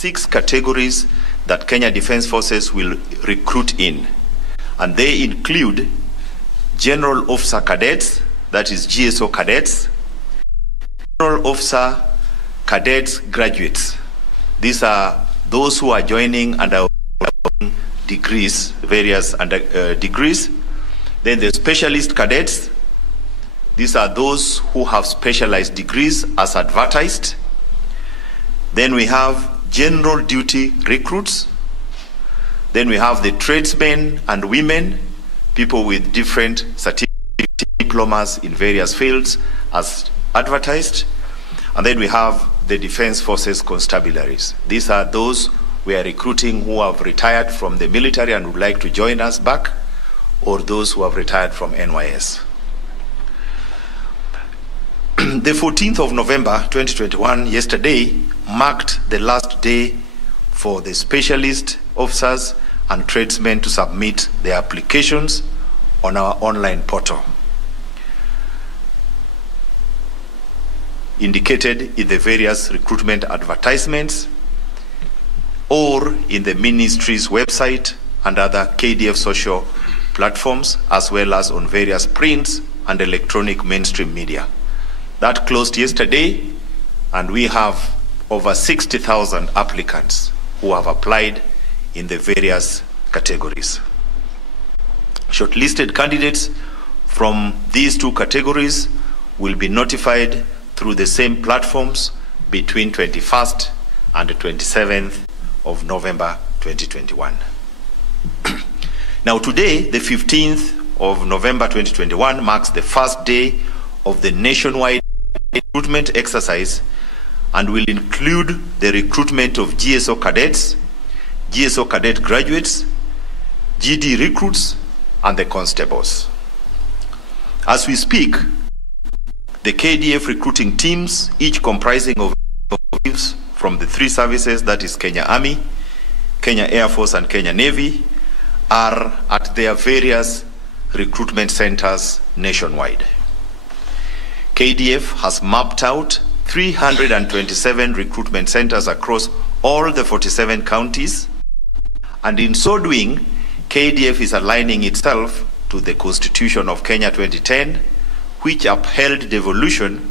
6 categories that Kenya Defence Forces will recruit in, and they include General Officer Cadets, that is GSO cadets, General Officer Cadets graduates. These are those who are joining under degrees, various degrees. Then the specialist cadets. These are those who have specialized degrees as advertised. Then we have general duty recruits. Then we have the tradesmen and women, people with different certificates, diplomas in various fields as advertised. And then we have the Defense Forces constabularies. These are those we are recruiting who have retired from the military and would like to join us back, or those who have retired from NYS. The 14th of November 2021, yesterday, marked the last day for the specialist officers and tradesmen to submit their applications on our online portal, indicated in the various recruitment advertisements or in the ministry's website and other KDF social platforms, as well as on various prints and electronic mainstream media. That closed yesterday, and we have over 60,000 applicants who have applied in the various categories. Shortlisted candidates from these 2 categories will be notified through the same platforms between 21st and 27th of November 2021. Now today, the 15th of November 2021, marks the first day of the nationwide recruitment exercise and will include the recruitment of GSO cadets, GSO cadet graduates, GD recruits, and the constables. As we speak, the KDF recruiting teams, each comprising of from the 3 services, that is Kenya Army, Kenya Air Force, and Kenya Navy, are at their various recruitment centers nationwide. KDF has mapped out 327 recruitment centers across all the 47 counties, and in so doing, KDF is aligning itself to the Constitution of Kenya 2010, which upheld devolution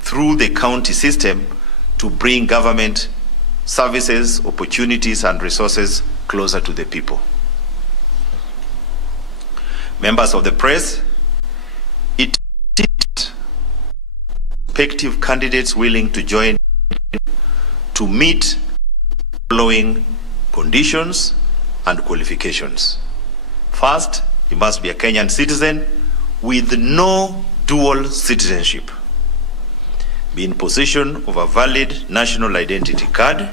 through the county system to bring government services, opportunities, and resources closer to the people. Members of the press, it is prospective candidates willing to join to meet the following conditions and qualifications. First, you must be a Kenyan citizen with no dual citizenship, be in possession of a valid national identity card,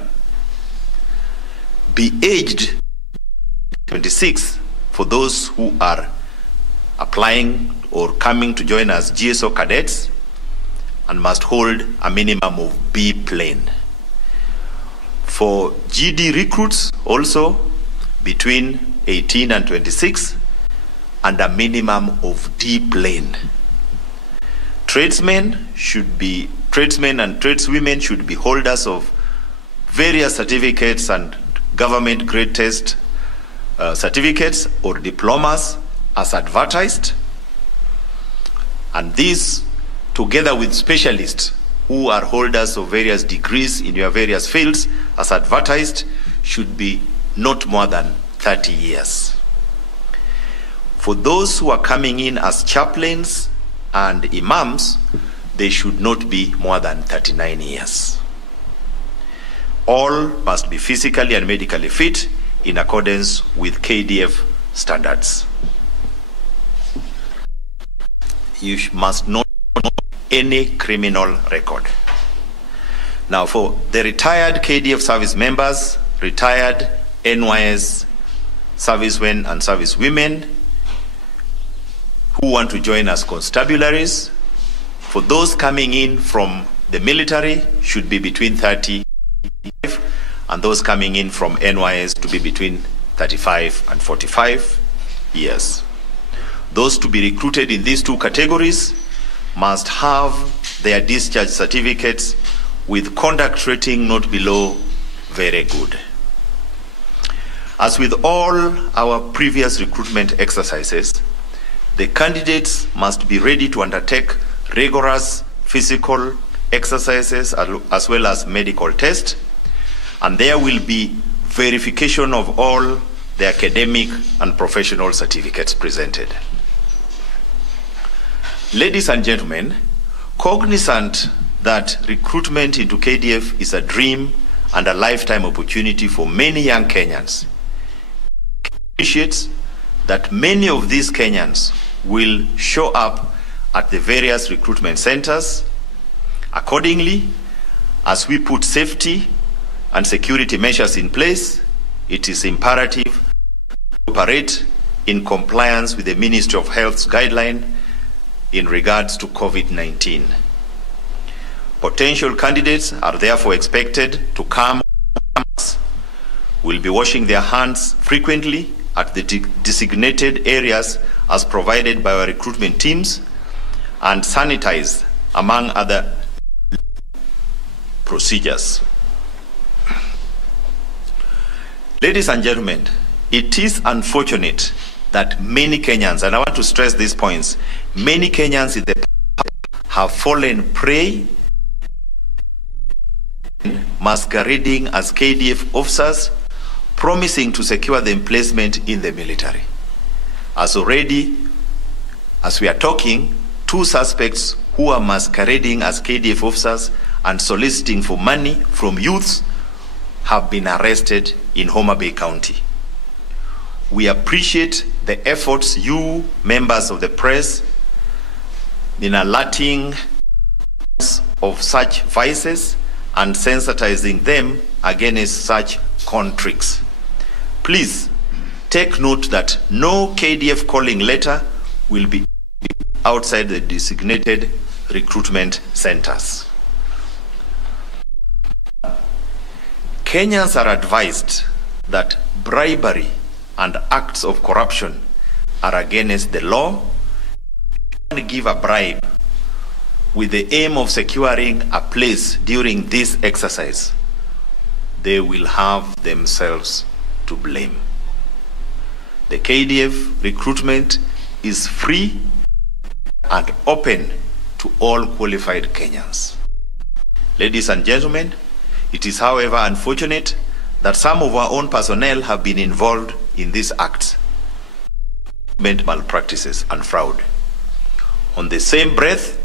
be aged 26 for those who are applying or coming to join as GSO cadets, and must hold a minimum of B plane. For GD recruits, also between 18 and 26, and a minimum of D plane. Tradesmen and tradeswomen should be holders of various certificates and government grade test certificates or diplomas as advertised, and these, together with specialists who are holders of various degrees in your various fields as advertised, should be not more than 30 years. For those who are coming in as chaplains and imams, they should not be more than 39 years. All must be physically and medically fit in accordance with KDF standards. You must not have any criminal record. Now, for the retired KDF service members, retired NYS servicemen and servicewomen who want to join as constabularies, for those coming in from the military, should be between 35, and those coming in from NYS to be between 35 and 45 years. Those to be recruited in these 2 categories must have their discharge certificates with conduct rating not below very good. As with all our previous recruitment exercises, the candidates must be ready to undertake rigorous physical exercises as well as medical tests, and there will be verification of all the academic and professional certificates presented. Ladies and gentlemen, cognizant that recruitment into KDF is a dream and a lifetime opportunity for many young Kenyans, appreciates that many of these Kenyans will show up at the various recruitment centers. Accordingly, as we put safety and security measures in place, it is imperative to operate in compliance with the Ministry of Health's guideline in regards to COVID-19. Potential candidates are therefore expected to come, will be washing their hands frequently at the designated areas as provided by our recruitment teams, and sanitize, among other procedures. Ladies and gentlemen, it is unfortunate that many Kenyans, and I want to stress these points, many Kenyans in the past have fallen prey masquerading as KDF officers, promising to secure them placement in the military. As we are talking, 2 suspects who are masquerading as KDF officers and soliciting for money from youths have been arrested in Homa Bay County. We appreciate the efforts you, members of the press, in alerting of such vices and sensitizing them against such contricts. Please take note that no KDF calling letter will be outside the designated recruitment centers. Kenyans are advised that bribery and acts of corruption are against the law. And give a bribe with the aim of securing a place during this exercise, they will have themselves to blame. The KDF recruitment is free and open to all qualified Kenyans. Ladies and gentlemen, it is however unfortunate that some of our own personnel have been involved in these acts, malpractices and fraud. On the same breath,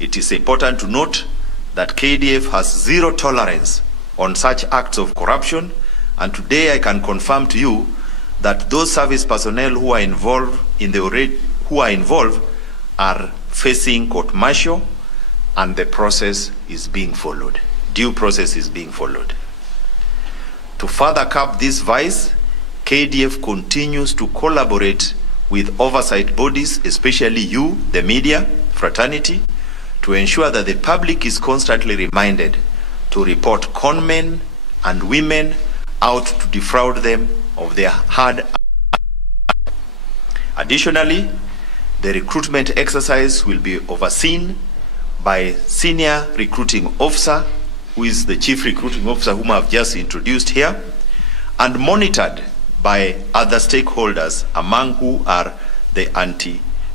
it is important to note that KDF has zero tolerance on such acts of corruption, and today I can confirm to you that those service personnel who are involved are facing court-martial, and the process is being followed. Due process is being followed. To further curb this vice, KDF continues to collaborate with oversight bodies, especially you, the media fraternity, to ensure that the public is constantly reminded to report conmen and women out to defraud them of their hard. Additionally, the recruitment exercise will be overseen by senior recruiting officer, who is the chief recruiting officer whom I've just introduced here, and monitored by other stakeholders, among who are the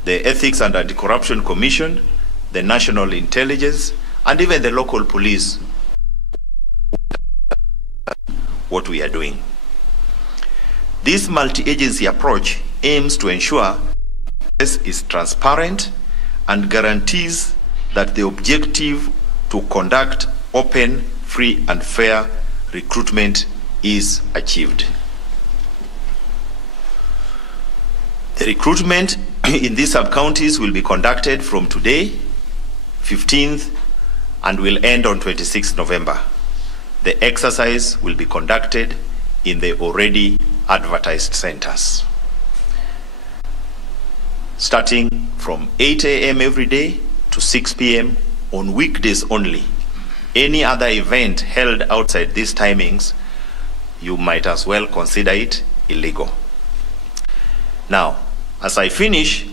Ethics and Anti-Corruption Commission, the National Intelligence, and even the local police. What we are doing. This multi-agency approach aims to ensure this is transparent and guarantees that the objective to conduct open, free, and fair recruitment is achieved. The recruitment in these sub-counties will be conducted from today, 15th, and will end on 26th November. The exercise will be conducted in the already advertised centers, starting from 8 a.m. every day to 6 p.m. on weekdays only. Any other event held outside these timings, you might as well consider it illegal. Now, as I finish,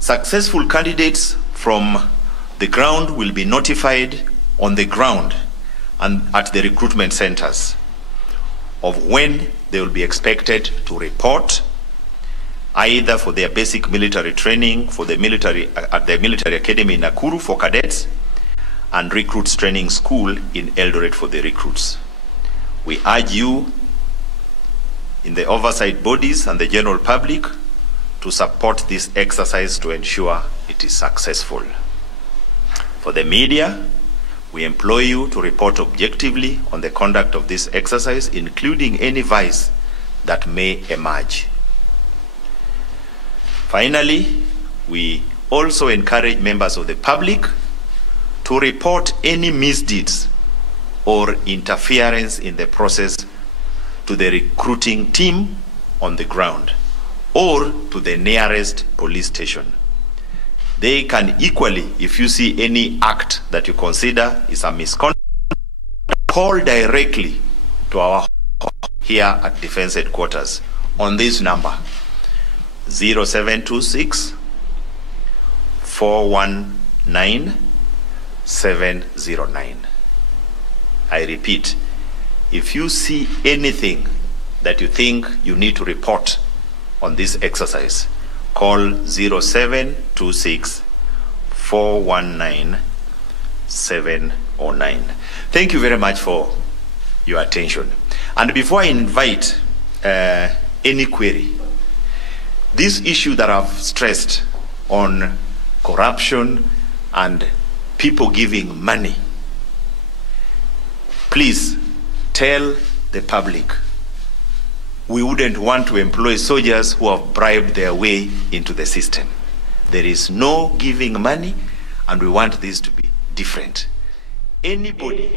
successful candidates from the ground will be notified on the ground and at the recruitment centers. of when they will be expected to report, either for their basic military training for the military at the military academy in Nakuru for cadets, and recruits training school in Eldoret for the recruits. We urge you in the oversight bodies and the general public to support this exercise to ensure it is successful. For the media, we implore you to report objectively on the conduct of this exercise, including any vice that may emerge. Finally, we also encourage members of the public to report any misdeeds or interference in the process to the recruiting team on the ground or to the nearest police station. They can equally, if you see any act that you consider is a misconduct, call directly to our here at Defense Headquarters on this number, 0726 419 709. I repeat, if you see anything that you think you need to report on this exercise, call 0726 419 709. Thank you very much for your attention. And before I invite any query, this issue that I've stressed on corruption and people giving money, please tell the public we wouldn't want to employ soldiers who have bribed their way into the system. There is no giving money, and we want this to be different. Anybody